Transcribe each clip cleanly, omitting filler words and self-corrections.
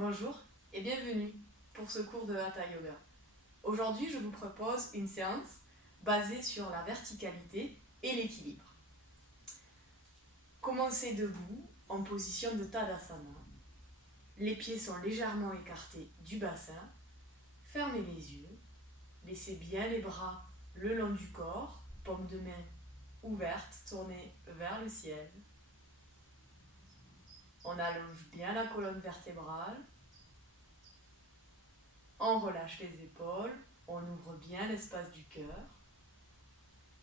Bonjour et bienvenue pour ce cours de Hatha Yoga. Aujourd'hui, je vous propose une séance basée sur la verticalité et l'équilibre. Commencez debout en position de Tadasana. Les pieds sont légèrement écartés du bassin. Fermez les yeux. Laissez bien les bras le long du corps, paume de main ouverte, tournée vers le ciel. On allonge bien la colonne vertébrale. On relâche les épaules, on ouvre bien l'espace du cœur.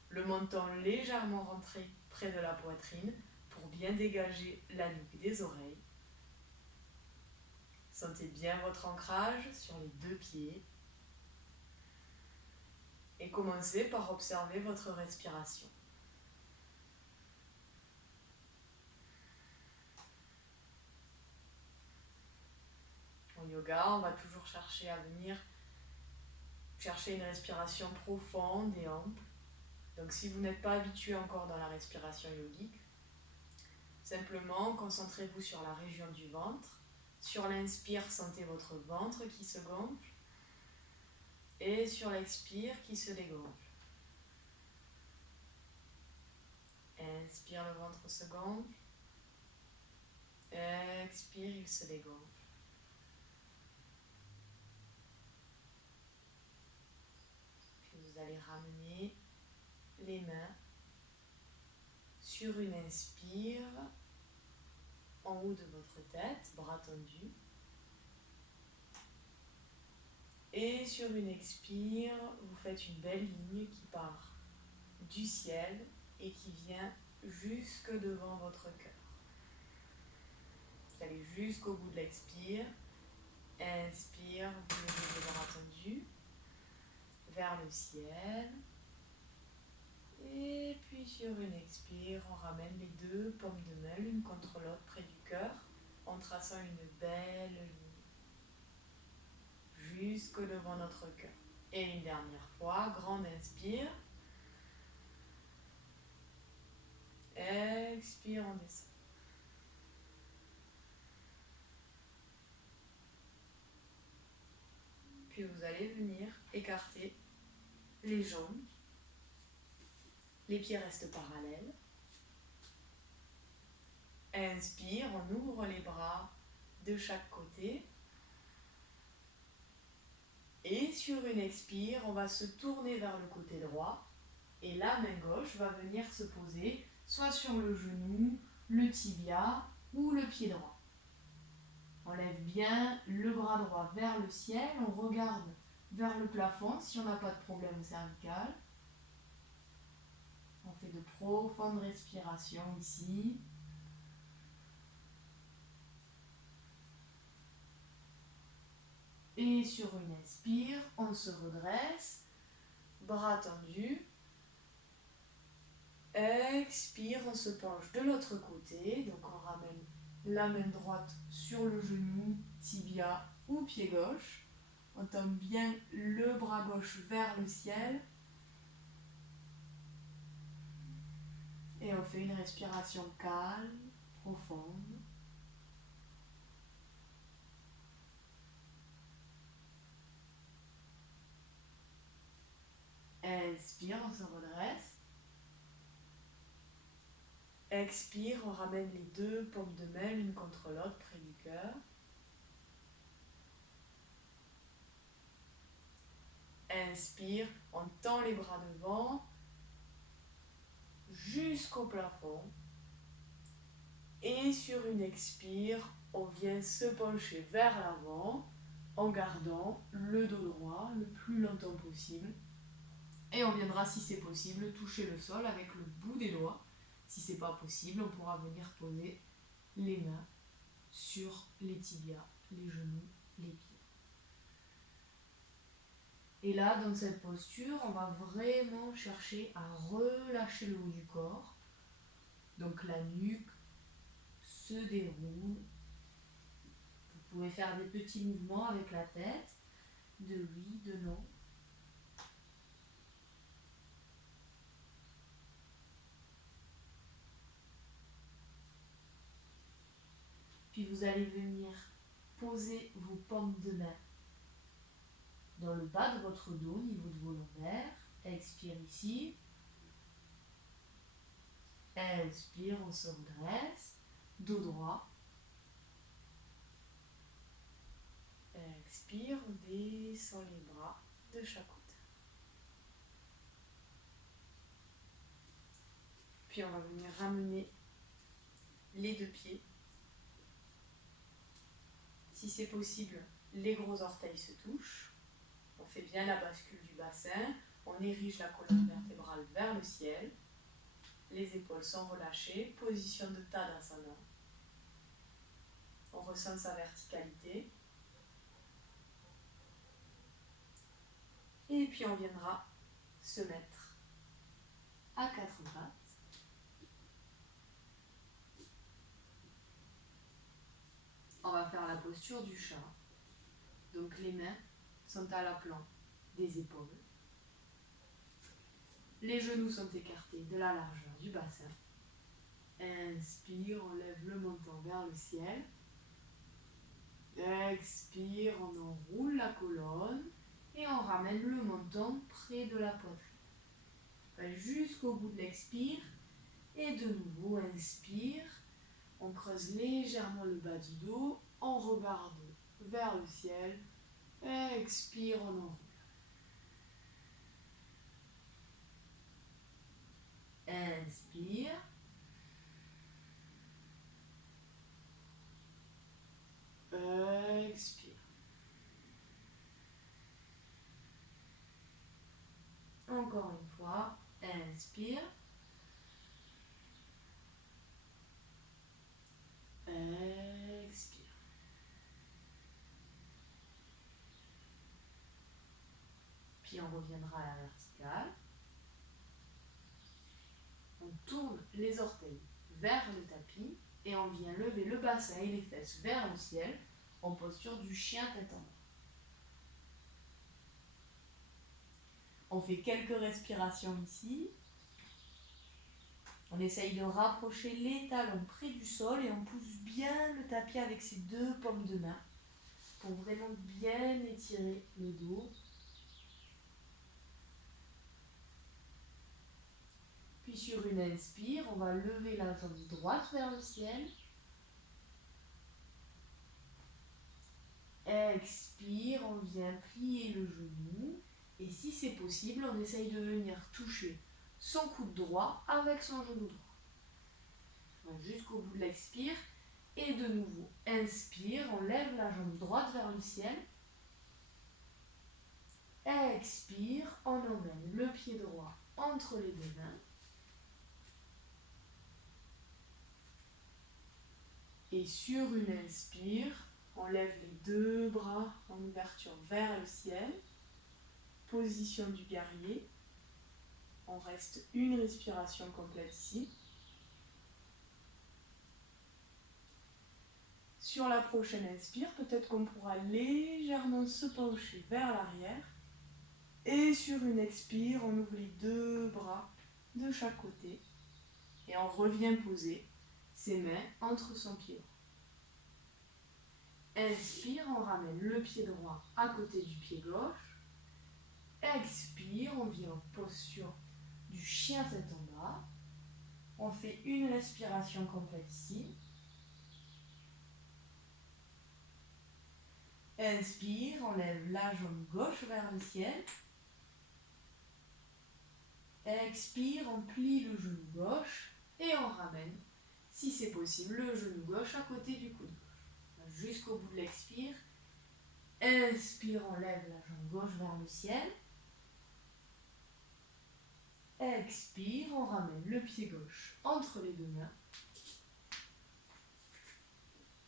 Le menton légèrement rentré près de la poitrine pour bien dégager la nuque des oreilles. Sentez bien votre ancrage sur les deux pieds. Et commencez par observer votre respiration. En yoga, on va toujours chercher à venir chercher une respiration profonde et ample. Donc si vous n'êtes pas habitué encore dans la respiration yogique, simplement concentrez-vous sur la région du ventre. Sur l'inspire, sentez votre ventre qui se gonfle. Et sur l'expire, qui se dégonfle. Inspire, le ventre se gonfle. Expire, il se dégonfle. Puis vous allez ramener les mains sur une inspire en haut de votre tête, bras tendus. Et sur une expire, vous faites une belle ligne qui part du ciel et qui vient jusque devant votre cœur. Vous allez jusqu'au bout de l'expire. Inspire, vous levez les bras tendus vers le ciel. Et puis sur une expire, on ramène les deux paumes de main l'une contre l'autre près du cœur en traçant une belle ligne jusque devant notre cœur. Et une dernière fois, grande inspire. Expire, on descend. Puis vous allez venir écarter les jambes. Les pieds restent parallèles. Inspire, on ouvre les bras de chaque côté. Et sur une expire, on va se tourner vers le côté droit. Et la main gauche va venir se poser soit sur le genou, le tibia ou le pied droit. On lève bien le bras droit vers le ciel. On regarde vers le plafond si on n'a pas de problème cervical. On fait de profondes respirations ici. Et sur une inspire, on se redresse, bras tendus. Expire, on se penche de l'autre côté. Donc on ramène la main droite sur le genou, tibia ou pied gauche. On tend bien le bras gauche vers le ciel. Et on fait une respiration calme, profonde. Inspire, on se redresse. Expire, on ramène les deux paumes de main l'une contre l'autre près du cœur. Inspire, on tend les bras devant jusqu'au plafond. Et sur une expire, on vient se pencher vers l'avant en gardant le dos droit le plus longtemps possible. Et on viendra, si c'est possible, toucher le sol avec le bout des doigts. Si c'est pas possible, on pourra venir poser les mains sur les tibias, les genoux, les pieds. Et là, dans cette posture, on va vraiment chercher à relâcher le haut du corps. Donc la nuque se déroule. Vous pouvez faire des petits mouvements avec la tête, de oui, de non. Puis vous allez venir poser paumes de main dans le bas de votre dos, au niveau de vos lombaires. Expire ici. Inspire, on se redresse. Dos droit. Expire, on descend les bras de chaque côté. Puis on va venir ramener les deux pieds. Si c'est possible, les gros orteils se touchent. On fait bien la bascule du bassin. On érige la colonne vertébrale vers le ciel. Les épaules sont relâchées. Position de Tadasana. On ressent sa verticalité. Et puis on viendra se mettre à quatre pattes. On va faire la posture du chat. Donc les mains sont à l'aplan des épaules. Les genoux sont écartés de la largeur du bassin. Inspire, on lève le menton vers le ciel. Expire, on enroule la colonne et on ramène le menton près de la poitrine. Jusqu'au bout de l'expire. Et de nouveau, inspire. On creuse légèrement le bas du dos. On regarde vers le ciel. Expire, on enroule. Inspire. Expire. Encore une fois. Inspire. Expire. Puis on reviendra à la verticale. On tourne les orteils vers le tapis et on vient lever le bassin et les fesses vers le ciel en posture du chien tête en bas. On fait quelques respirations ici. On essaye de rapprocher les talons près du sol et on pousse bien le tapis avec ses deux paumes de main pour vraiment bien étirer le dos. Puis sur une inspire, on va lever la jambe droite vers le ciel. Expire, on vient plier le genou. Et si c'est possible, on essaye de venir toucher son coude droit avec son genou droit. Jusqu'au bout de l'expire. Et de nouveau, inspire, on lève la jambe droite vers le ciel. Expire, on emmène le pied droit entre les deux mains. Et sur une inspire, on lève les deux bras en ouverture vers le ciel. Position du guerrier. On reste une respiration complète ici. Sur la prochaine inspire, peut-être qu'on pourra légèrement se pencher vers l'arrière. Et sur une expire, on ouvre les deux bras de chaque côté. Et on revient poser ses mains entre son pied droit. Inspire, on ramène le pied droit à côté du pied gauche. Expire, on vient en posture du chien tête en bas. On fait une respiration complète ici. Inspire, on lève la jambe gauche vers le ciel. Expire, on plie le genou gauche et on ramène, si c'est possible, le genou gauche à côté du coude gauche. Jusqu'au bout de l'expire. Inspire, on lève la jambe gauche vers le ciel. Expire, on ramène le pied gauche entre les deux mains.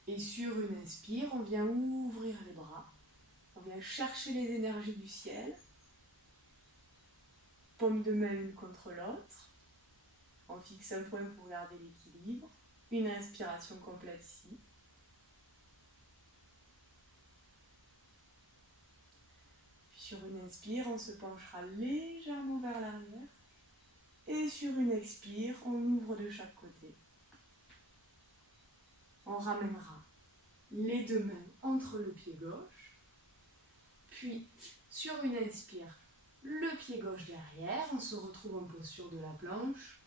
Et sur une inspire, on vient ouvrir les bras. On vient chercher les énergies du ciel. Paume de main l'une contre l'autre. On fixe un point pour garder l'équilibre. Une inspiration complète ici. Puis sur une inspire, on se penchera légèrement vers l'arrière. Et sur une expire, on ouvre de chaque côté. On ramènera les deux mains entre le pied gauche. Puis, sur une inspire, le pied gauche derrière, on se retrouve en posture de la planche.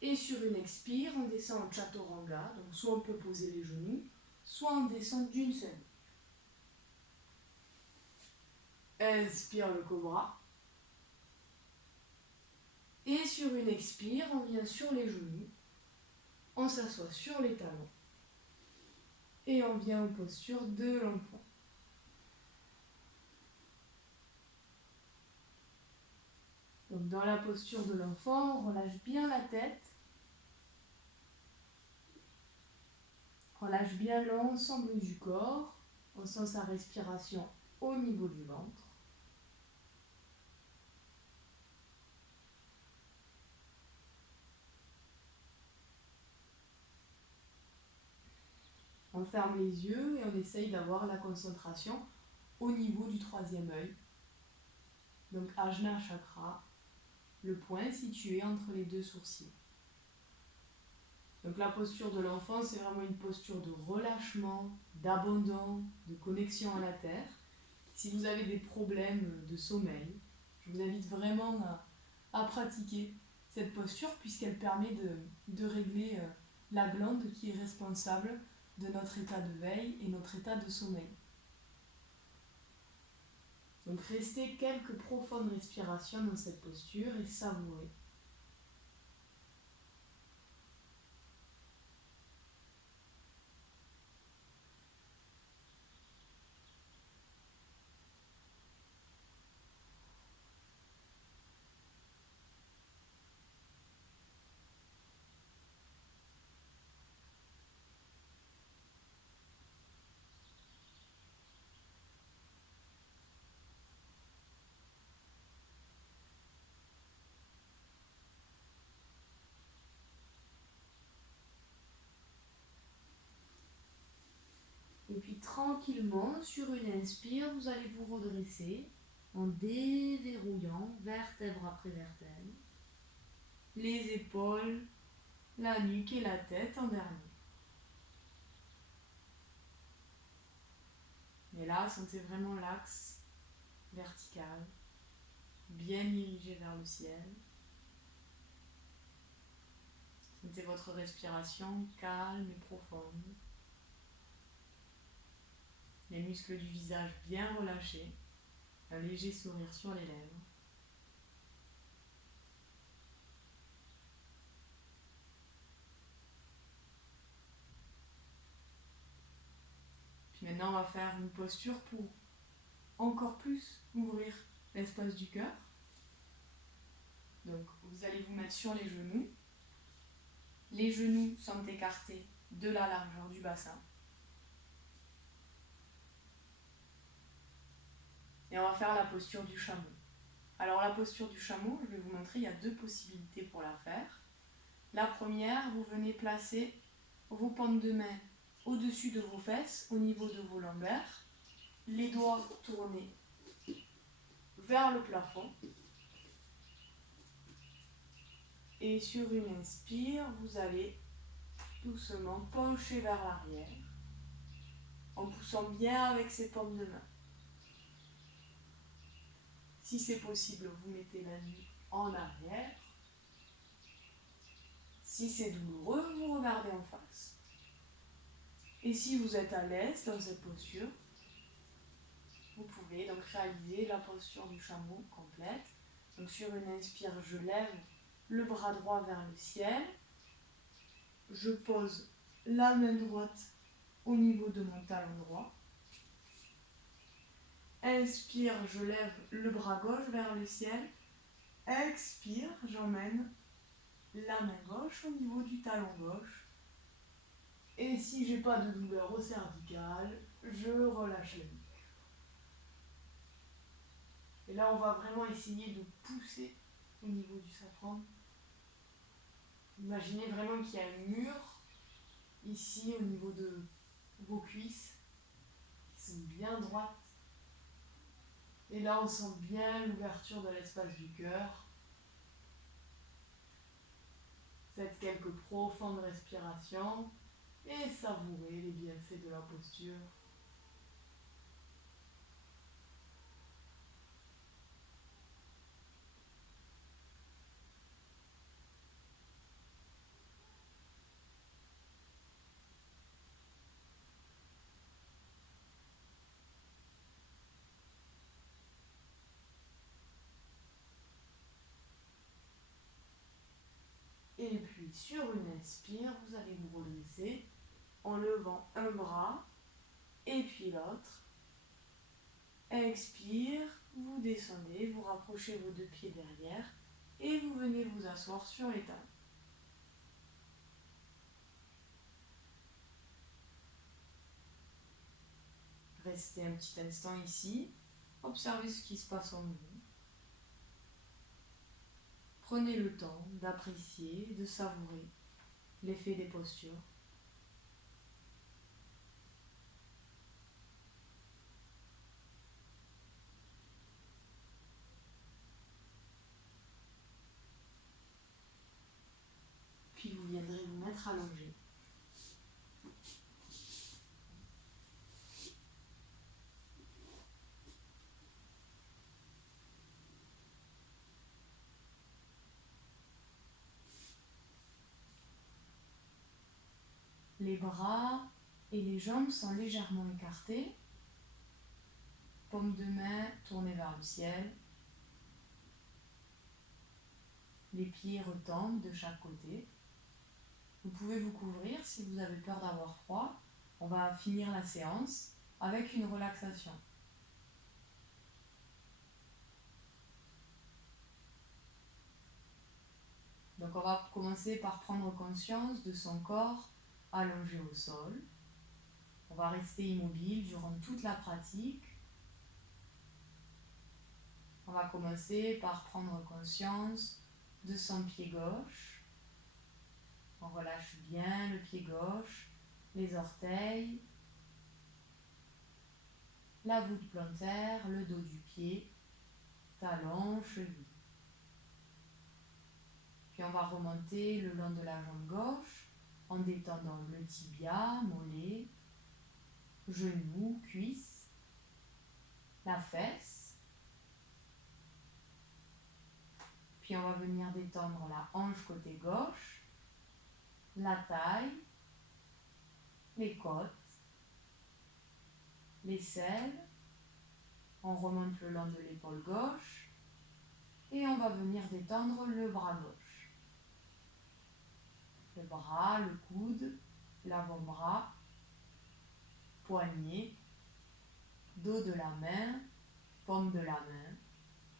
Et sur une expire, on descend en chaturanga, donc soit on peut poser les genoux, soit on descend d'une seule. Inspire le cobra. Et sur une expire, on vient sur les genoux, on s'assoit sur les talons. Et on vient en posture de l'enfant. Donc dans la posture de l'enfant, on relâche bien la tête. Relâche bien l'ensemble du corps. On sent sa respiration au niveau du ventre. On ferme les yeux et on essaye d'avoir la concentration au niveau du troisième œil. Donc Ajna Chakra, le point situé entre les deux sourcils. Donc la posture de l'enfant, c'est vraiment une posture de relâchement, d'abandon, de connexion à la terre. Si vous avez des problèmes de sommeil, je vous invite vraiment à pratiquer cette posture puisqu'elle permet de régler la glande qui est responsable de notre état de veille et notre état de sommeil. Donc restez quelques profondes respirations dans cette posture et savourez. Et puis tranquillement, sur une inspire, vous allez vous redresser en déverrouillant vertèbre après vertèbre. Les épaules, la nuque et la tête en dernier. Et là, sentez vraiment l'axe vertical, bien dirigé vers le ciel. Sentez votre respiration calme et profonde. Les muscles du visage bien relâchés, un léger sourire sur les lèvres. Puis maintenant, on va faire une posture pour encore plus ouvrir l'espace du cœur. Donc, vous allez vous mettre sur les genoux. Les genoux sont écartés de la largeur du bassin. Et on va faire la posture du chameau. Alors la posture du chameau, je vais vous montrer, il y a deux possibilités pour la faire. La première, vous venez placer vos paumes de main au-dessus de vos fesses, au niveau de vos lombaires. Les doigts tournés vers le plafond. Et sur une inspire, vous allez doucement pencher vers l'arrière, en poussant bien avec ces paumes de main. Si c'est possible, vous mettez la nuque en arrière. Si c'est douloureux, vous regardez en face. Et si vous êtes à l'aise dans cette posture, vous pouvez donc réaliser la posture du chameau complète. Donc sur une inspire, je lève le bras droit vers le ciel. Je pose la main droite au niveau de mon talon droit. Inspire, je lève le bras gauche vers le ciel. Expire, j'emmène la main gauche au niveau du talon gauche. Et si j'ai pas de douleur au cervical, je relâche la nuque. Et là, on va vraiment essayer de pousser au niveau du sacrum. Imaginez vraiment qu'il y a un mur ici au niveau de vos cuisses qui sont bien droites. Et là, on sent bien l'ouverture de l'espace du cœur. Faites quelques profondes respirations et savourez les bienfaits de la posture. Et puis sur une inspire, vous allez vous redresser en levant un bras et puis l'autre. Expire, vous descendez, vous rapprochez vos deux pieds derrière et vous venez vous asseoir sur les talons. Restez un petit instant ici, observez ce qui se passe en vous. Prenez le temps d'apprécier, de savourer l'effet des postures. Puis vous viendrez vous mettre allongé. Les bras et les jambes sont légèrement écartés. Paume de main tournée vers le ciel. Les pieds retombent de chaque côté. Vous pouvez vous couvrir si vous avez peur d'avoir froid. On va finir la séance avec une relaxation. Donc on va commencer par prendre conscience de son corps allongé au sol. On va rester immobile durant toute la pratique. On va commencer par prendre conscience de son pied gauche. On relâche bien le pied gauche, les orteils, la voûte plantaire, le dos du pied, talons, cheville. Puis on va remonter le long de la jambe gauche en détendant le tibia, mollet, genou, cuisse, la fesse. Puis on va venir détendre la hanche côté gauche, la taille, les côtes, l'aisselle. On remonte le long de l'épaule gauche et on va venir détendre le bras gauche. Le bras, le coude, l'avant-bras, poignet, dos de la main, paume de la main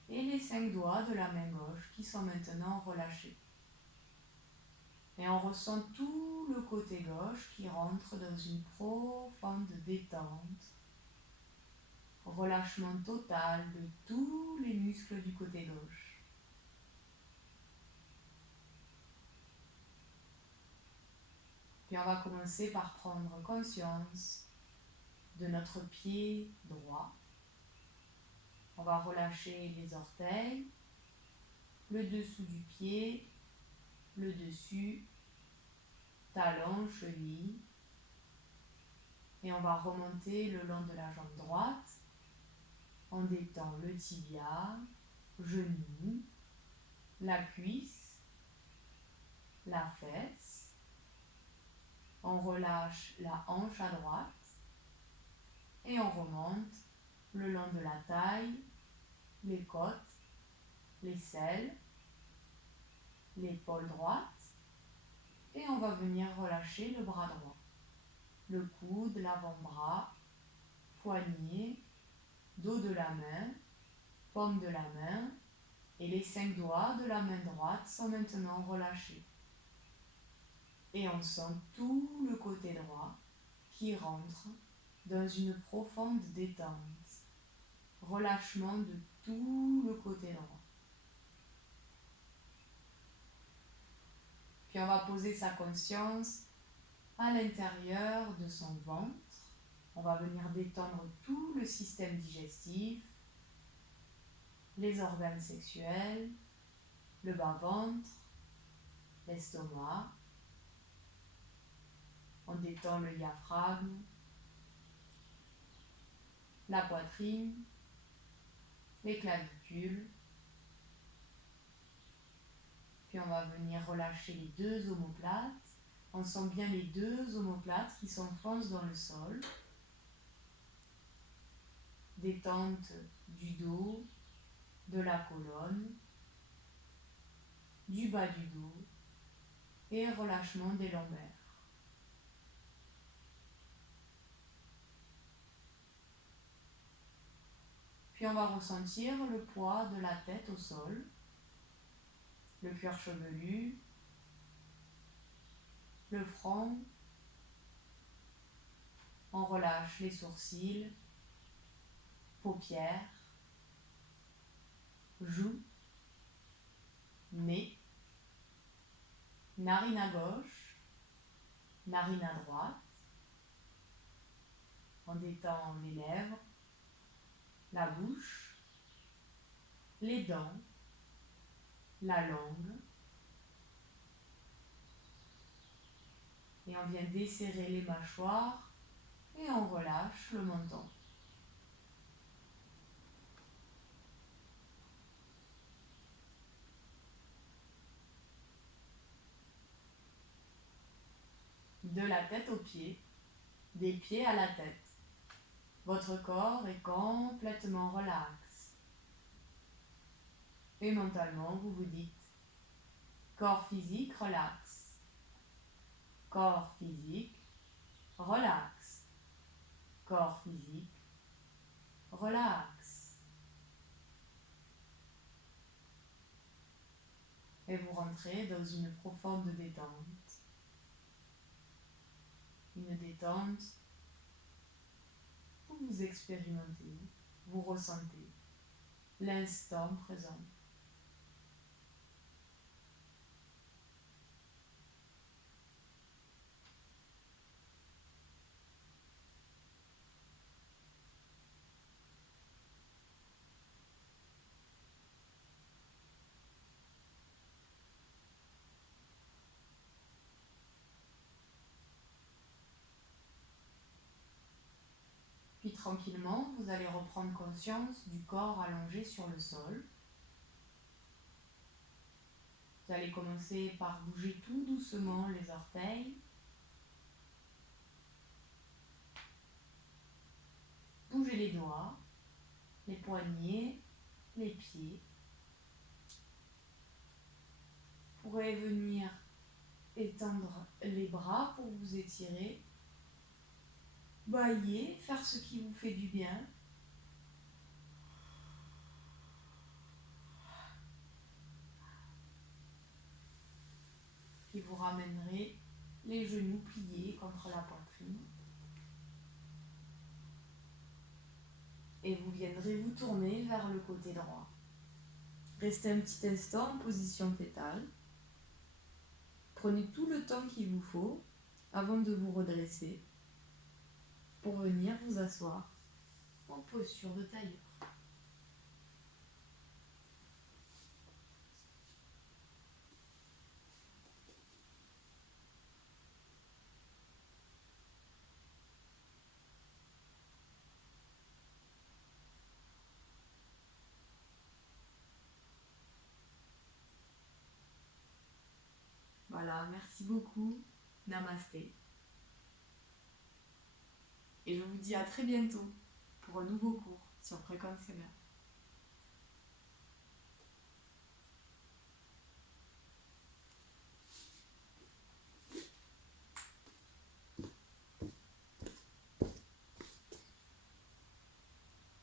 et les 5 doigts de la main gauche qui sont maintenant relâchés. Et on ressent tout le côté gauche qui rentre dans une profonde détente. Relâchement total de tous les muscles du côté gauche. Puis on va commencer par prendre conscience de notre pied droit. On va relâcher les orteils, le dessous du pied, le dessus, talon, cheville. Et on va remonter le long de la jambe droite. On détend le tibia, genou, la cuisse, la fesse. On relâche la hanche à droite et on remonte le long de la taille, les côtes, l'aisselle, l'épaule droite et on va venir relâcher le bras droit, le coude, l'avant-bras, poignet, dos de la main, paume de la main et les 5 doigts de la main droite sont maintenant relâchés. Et on sent tout le côté droit qui rentre dans une profonde détente, relâchement de tout le côté droit. Puis on va poser sa conscience à l'intérieur de son ventre. On va venir détendre tout le système digestif, les organes sexuels, le bas-ventre, l'estomac. On détend le diaphragme, la poitrine, les clavicules. Puis on va venir relâcher les 2 omoplates. On sent bien les 2 omoplates qui s'enfoncent dans le sol. Détente du dos, de la colonne, du bas du dos, et relâchement des lombaires. Puis on va ressentir le poids de la tête au sol, le cuir chevelu, le front. On relâche les sourcils, paupières, joues, nez, narine à gauche, narine à droite. On détend les lèvres, la bouche, les dents, la langue. Et on vient desserrer les mâchoires et on relâche le menton. De la tête aux pieds, des pieds à la tête. Votre corps est complètement relax. Et mentalement, vous vous dites corps physique, relax. Corps physique, relax. Corps physique, relax. Et vous rentrez dans une profonde détente. Une détente où vous expérimentez, vous ressentez l'instant présent. Puis tranquillement, vous allez reprendre conscience du corps allongé sur le sol. Vous allez commencer par bouger tout doucement les orteils. Bougez les doigts, les poignets, les pieds. Vous pourrez venir étendre les bras pour vous étirer. Bailler, faire ce qui vous fait du bien. Puis vous ramènerez les genoux pliés contre la poitrine. Et vous viendrez vous tourner vers le côté droit. Restez un petit instant en position fétale. Prenez tout le temps qu'il vous faut avant de vous redresser pour venir vous asseoir en posture de tailleur. Voilà, merci beaucoup. Namasté. Et je vous dis à très bientôt pour un nouveau cours sur Fréquence Scalaire.